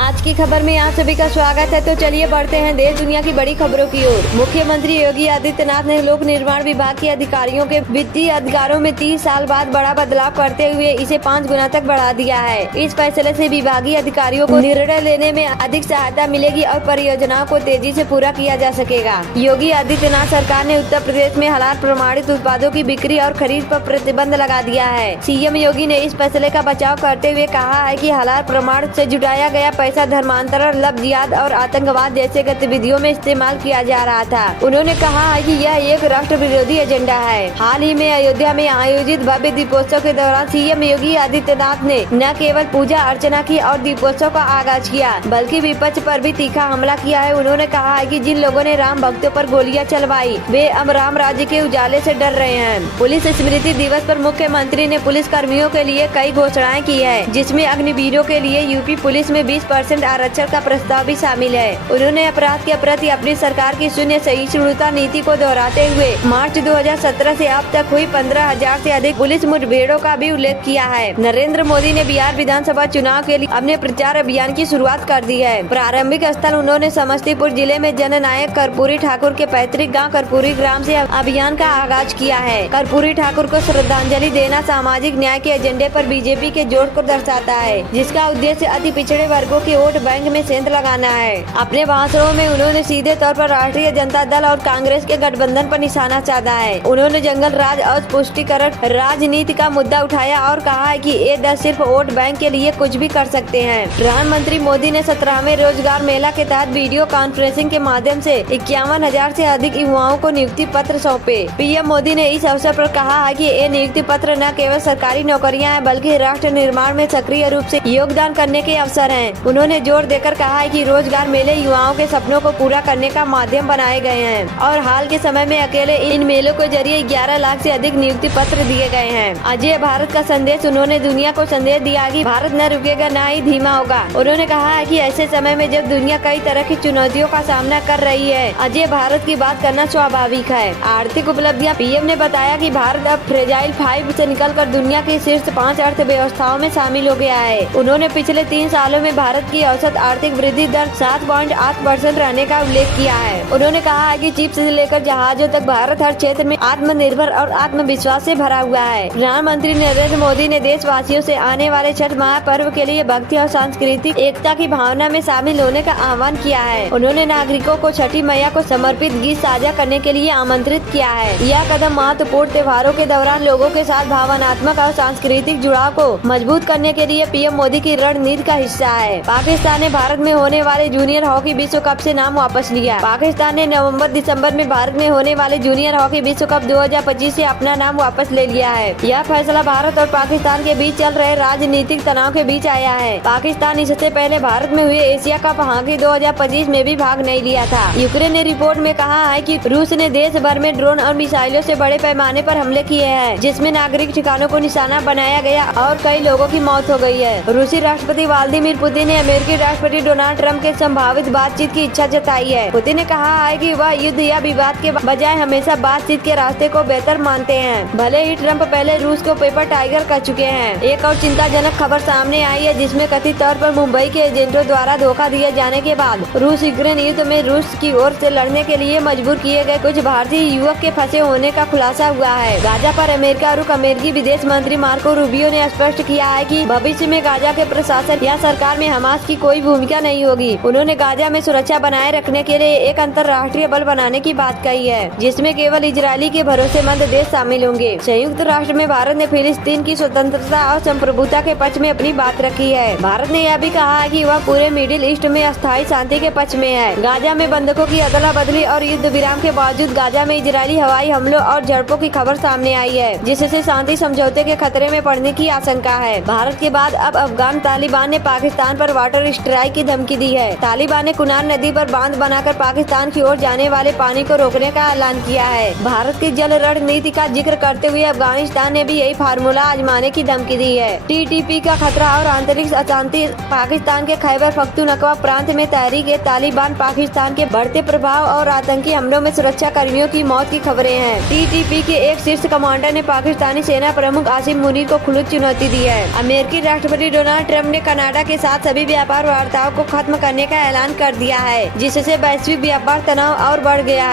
आज की खबर में आप सभी का स्वागत है। तो चलिए बढ़ते हैं देश दुनिया की बड़ी खबरों की ओर। मुख्यमंत्री योगी आदित्यनाथ ने लोक निर्माण विभाग के अधिकारियों के वित्तीय अधिकारों में 30 साल बाद बड़ा बदलाव करते हुए इसे 5 गुना तक बढ़ा दिया है। इस फैसले से विभागीय अधिकारियों को निर्णय लेने में अधिक सहायता मिलेगी और परियोजनाओं को तेजी से पूरा किया जा सकेगा। योगी आदित्यनाथ सरकार ने उत्तर प्रदेश में हलाल प्रमाणित उत्पादों की बिक्री और खरीद पर प्रतिबंध लगा दिया है। सीएम योगी ने इस फैसले का बचाव करते हुए कहा है कि हलाल प्रमाण से जुटाया गया पैसा धर्मांतरण, लव जिहाद और आतंकवाद जैसे गतिविधियों में इस्तेमाल किया जा रहा था। उन्होंने कहा है कि यह एक राष्ट्र विरोधी एजेंडा है। हाल ही में अयोध्या में आयोजित भव्य दीपोत्सव के दौरान सीएम योगी आदित्यनाथ ने न केवल पूजा अर्चना की और दीपोत्सव का आगाज किया, बल्कि विपक्ष पर भी तीखा हमला किया है। उन्होंने कहा है कि जिन लोगों ने राम भक्तों पर गोलियां चलवाई वे अब राम राज्य के उजाले से डर रहे हैं। पुलिस स्मृति दिवस पर मुख्यमंत्री ने पुलिस कर्मियों के लिए कई घोषणाएं की है, जिसमें अग्निवीरों के लिए यूपी पुलिस में 20% आरक्षण का प्रस्ताव भी शामिल है। उन्होंने अपराध के प्रति अपनी सरकार की शून्य सहिष्णुता नीति को दोहराते हुए मार्च 2017 से अब तक हुई 15,000 से अधिक पुलिस मुठभेड़ों का भी उल्लेख किया है। नरेंद्र मोदी ने बिहार विधानसभा चुनाव के लिए अपने प्रचार अभियान की शुरुआत कर दी है। प्रारंभिक स्थल उन्होंने समस्तीपुर जिले में जननायक कर्पूरी ठाकुर के पैतृक गाँव कर्पूरी ग्राम से अभियान का आगाज किया है। कर्पूरी ठाकुर को श्रद्धांजलि देना सामाजिक न्याय के एजेंडे पर बीजेपी के जोर को दर्शाता है, जिसका उद्देश्य अति पिछड़े वर्गों के वोट बैंक में सेंध लगाना है। अपने भाषणों में उन्होंने सीधे तौर पर राष्ट्रीय जनता दल और कांग्रेस के गठबंधन पर निशाना साधा है। उन्होंने जंगल राज और पुष्टिकरण राजनीति का मुद्दा उठाया और कहा है कि ये दल सिर्फ वोट बैंक के लिए कुछ भी कर सकते हैं। प्रधानमंत्री मोदी ने 17वें रोजगार मेला के तहत वीडियो कॉन्फ्रेंसिंग के माध्यम से 51,000 से अधिक युवाओं को नियुक्ति पत्र सौंपे। पीएम मोदी ने इस अवसर पर कहा है कि ये नियुक्ति पत्र न केवल सरकारी नौकरियां हैं, बल्कि राष्ट्र निर्माण में सक्रिय रूप से योगदान करने के अवसर हैं। उन्होंने जोर देकर कहा है कि रोजगार मेले युवाओं के सपनों को पूरा करने का माध्यम बनाए गए हैं और हाल के समय में अकेले इन मेलों के जरिए 11 लाख से अधिक नियुक्ति पत्र दिए गए हैं। अजय भारत का संदेश उन्होंने दुनिया को संदेश दिया कि भारत न रुकेगा न ही धीमा होगा। उन्होंने कहा है कि ऐसे समय में जब दुनिया कई तरह की चुनौतियों का सामना कर रही है, अजय भारत की बात करना स्वाभाविक है। आर्थिक उपलब्धियां पीएम ने बताया कि भारत अब फ्रेजाइल 5 से निकलकर दुनिया की शीर्ष 5 अर्थव्यवस्थाओं में शामिल हो गया है। उन्होंने पिछले 3 सालों में भारत की औसत आर्थिक वृद्धि दर 7.8% रहने का उल्लेख किया है। उन्होंने कहा है कि चिप्स से लेकर जहाजों तक भारत हर क्षेत्र में आत्मनिर्भर और आत्मविश्वास से भरा हुआ है। प्रधानमंत्री नरेंद्र मोदी ने देशवासियों से आने वाले छठ महापर्व के लिए भक्ति और सांस्कृतिक एकता की भावना में शामिल होने का आह्वान किया है। उन्होंने नागरिकों को छठी मैया को समर्पित गीत साझा करने के लिए आमंत्रित किया है। यह कदम महत्वपूर्ण त्योहारों के दौरान लोगों के साथ भावनात्मक और सांस्कृतिक जुड़ाव को मजबूत करने के लिए पीएम मोदी की रणनीति का हिस्सा है। पाकिस्तान ने भारत में होने वाले जूनियर हॉकी विश्व कप से नाम वापस लिया। पाकिस्तान ने नवंबर-दिसंबर में भारत में होने वाले जूनियर हॉकी विश्व कप 2025 से अपना नाम वापस ले लिया है। यह फैसला भारत और पाकिस्तान के बीच चल रहे राजनीतिक तनाव के बीच आया है। पाकिस्तान इससे पहले भारत में हुए एशिया कप हॉकी 2025 में भी भाग नहीं लिया था। यूक्रेन ने रिपोर्ट में कहा है कि रूस ने देश भर में ड्रोन और मिसाइलों से बड़े पैमाने पर हमले किए हैं, जिसमें नागरिक ठिकानों को निशाना बनाया गया और कई लोगों की मौत हो गई है। रूसी राष्ट्रपति व्लादिमीर पुतिन ने अमेरिकी राष्ट्रपति डोनाल्ड ट्रंप के संभावित बातचीत की इच्छा जताई है। पुतिन ने कहा है कि वह युद्ध या विवाद के बजाय हमेशा बातचीत के रास्ते को बेहतर मानते हैं। भले ही ट्रंप पहले रूस को पेपर टाइगर कर चुके हैं। एक और चिंताजनक खबर सामने आई है, जिसमें कथित तौर पर मुंबई के एजेंटों द्वारा धोखा दिए जाने के बाद रूस यूक्रेन युद्ध में रूस की ओर से लड़ने के लिए मजबूर किए गए कुछ भारतीय युवक के फंसे होने का खुलासा हुआ है। गाजा पर अमेरिका रुख अमेरिकी विदेश मंत्री मार्को रूबियो ने स्पष्ट किया है कि भविष्य में गाजा के प्रशासन या सरकार में हमास की कोई भूमिका नहीं होगी। उन्होंने गाजा में सुरक्षा बनाए रखने के लिए एक अंतर्राष्ट्रीय बल बनाने की बात कही है, जिसमें केवल इजरायली के भरोसेमंद देश शामिल होंगे। संयुक्त राष्ट्र में भारत ने फिलिस्तीन की स्वतंत्रता और संप्रभुता के पक्ष में अपनी बात रखी है। भारत ने यह भी कहा है कि वह पूरे मिडिल ईस्ट में अस्थायी शांति के पक्ष में है। गाजा में बंधकों की अदला बदली और युद्ध विराम के बावजूद गाजा में इजरायली हवाई हमलों और झड़पों की खबर सामने आई है, जिससे शांति समझौते के खतरे में पड़ने की आशंका है। भारत के बाद अब अफगान तालिबान ने पाकिस्तान पर वाटर स्ट्राइक की धमकी दी है। तालिबान ने कुनार नदी पर बांध बनाकर पाकिस्तान की ओर जाने वाले पानी को रोकने का ऐलान किया है। भारत की जल रणनीति का जिक्र करते हुए अफगानिस्तान ने भी यही फार्मूला आजमाने की धमकी दी है। टीटीपी का खतरा और आंतरिक अशांति। पाकिस्तान के खैबर पख्तूनख्वा प्रांत में तहरीक-ए-तालिबान पाकिस्तान के बढ़ते प्रभाव और आतंकी हमलों में सुरक्षा कर्मियों की मौत की खबरें हैं। टीटीपी के एक शीर्ष कमांडर ने पाकिस्तानी सेना प्रमुख आसिम मुनीर को खुली चुनौती दी है। अमेरिकी राष्ट्रपति डोनाल्ड ट्रंप ने कनाडा के साथ सभी व्यापार वार्ताओं को खत्म करने का ऐलान कर दिया है, जिससे वैश्विक व्यापार तनाव और बढ़ गया है।